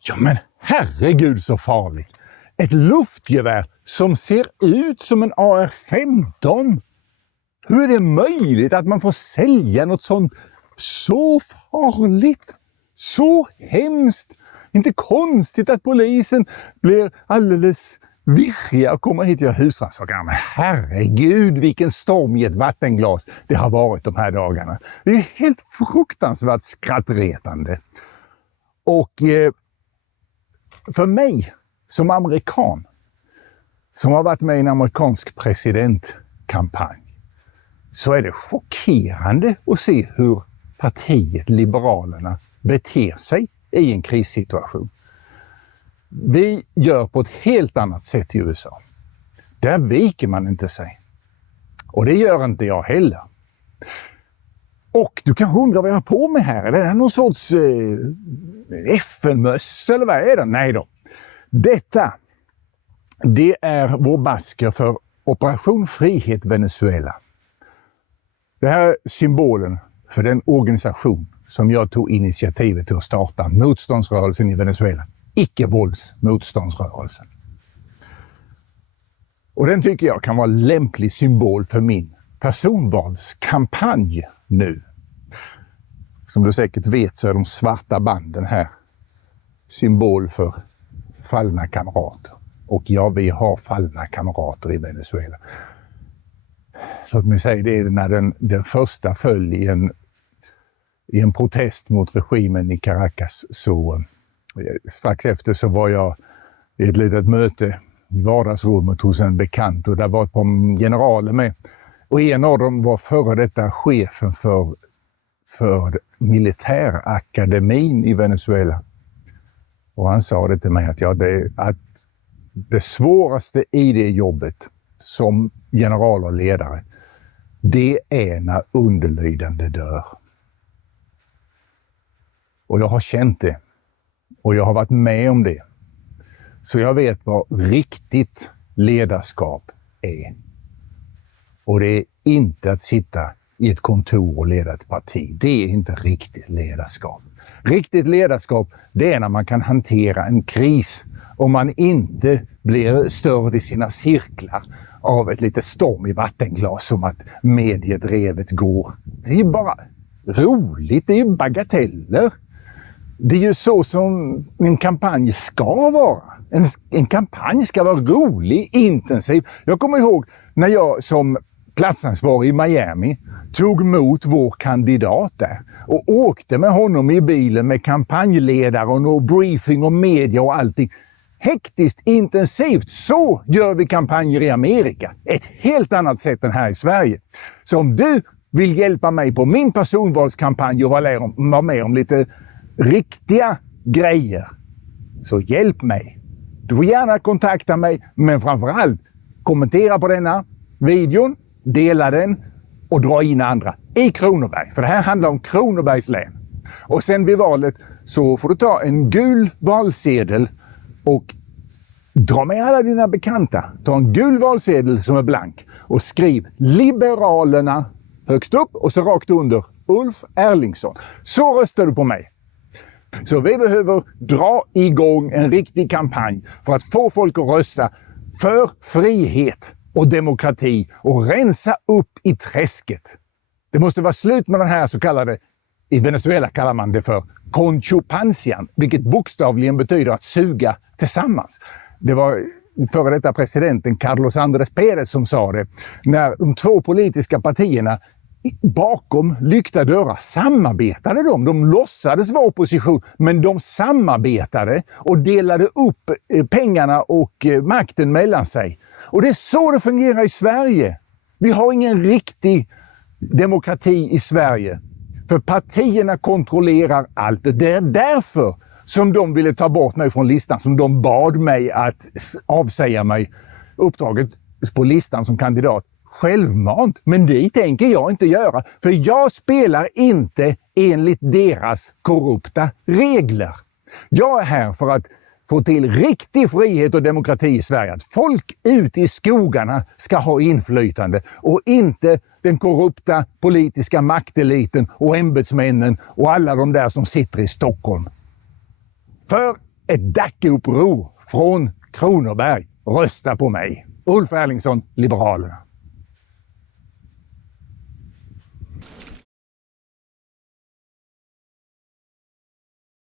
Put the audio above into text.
Ja men herregud så farligt! Ett luftgevär som ser ut som en AR-15. Hur är det möjligt att man får sälja något sånt så farligt? Så hemskt! Inte konstigt att polisen blir alldeles virriga och kommer hit och gör husrannsakan. Men herregud vilken storm i ett vattenglas det har varit de här dagarna. Det är helt fruktansvärt skrattretande. Och för mig som amerikan, som har varit med i en amerikansk presidentkampanj, så är det chockerande att se hur partiet Liberalerna beter sig i en krissituation. Vi gör på ett helt annat sätt i USA. Där viker man inte sig. Och det gör inte jag heller. Och du kan undra vad jag har på mig här. Är det någon sorts FN-möss eller vad är det? Nej då. Detta, det är vår basker för Operation Frihet Venezuela. Det här är symbolen för den organisation som jag tog initiativet till att starta, motståndsrörelsen i Venezuela. Icke-våldsmotståndsrörelsen. Och den tycker jag kan vara en lämplig symbol för min personvalskampanj nu. Som du säkert vet så är de svarta banden här symbol för fallna kamrater. Och ja, vi har fallna kamrater i Venezuela. Låt mig säga det, när den första föll i en protest mot regimen i Caracas, så strax efter så var jag i ett litet möte i vardagsrummet hos en bekant och där var ett par generaler med. Och en av dem var före detta chefen för militärakademin i Venezuela. Och han sa det till mig att det svåraste i det jobbet som general och ledare, det är när underlydande dör. Och jag har känt det. Och jag har varit med om det. Så jag vet vad riktigt ledarskap är. Och det är inte att sitta i ett kontor och leda ett parti. Det är inte riktigt ledarskap. Riktigt ledarskap, det är när man kan hantera en kris och man inte blir störd i sina cirklar av ett lite storm i vattenglas som att mediedrevet går. Det är bara roligt, det är ju bagateller. Det är ju så som en kampanj ska vara. En kampanj ska vara rolig, intensiv. Jag kommer ihåg när jag som platsansvarig i Miami tog emot vår kandidat där och åkte med honom i bilen med kampanjledaren och briefing och media och allting. Hektiskt, intensivt, så gör vi kampanjer i Amerika. Ett helt annat sätt än här i Sverige. Så om du vill hjälpa mig på min personvalskampanj och vara med om lite riktiga grejer, så hjälp mig. Du får gärna kontakta mig, men framförallt kommentera på denna videon, dela den och dra in andra i Kronoberg. För det här handlar om Kronobergs län. Och sen vid valet så får du ta en gul valsedel och dra med alla dina bekanta. Ta en gul valsedel som är blank och skriv Liberalerna högst upp och så rakt under Ulf Erlingsson. Så röstar du på mig. Så vi behöver dra igång en riktig kampanj för att få folk att rösta för frihet och demokrati och rensa upp i träsket. Det måste vara slut med den här så kallade, i Venezuela kallar man det för conchupancian, vilket bokstavligen betyder att suga tillsammans. Det var före detta presidenten Carlos Andrés Pérez som sa det, när de två politiska partierna bakom lyckta dörrar samarbetade de. De låtsades vara opposition, men de samarbetade och delade upp pengarna och makten mellan sig. Och det är så det fungerar i Sverige. Vi har ingen riktig demokrati i Sverige. För partierna kontrollerar allt. Det är därför som de ville ta bort mig från listan, som de bad mig att avsäga mig uppdraget på listan som kandidat. Självmant, men det tänker jag inte göra. För jag spelar inte enligt deras korrupta regler. Jag är här för att få till riktig frihet och demokrati i Sverige. Att folk ute i skogarna ska ha inflytande och inte den korrupta politiska makteliten och ämbetsmännen och alla de där som sitter i Stockholm. För ett dackuppror från Kronoberg. Rösta på mig. Ulf Erlingsson, Liberalerna.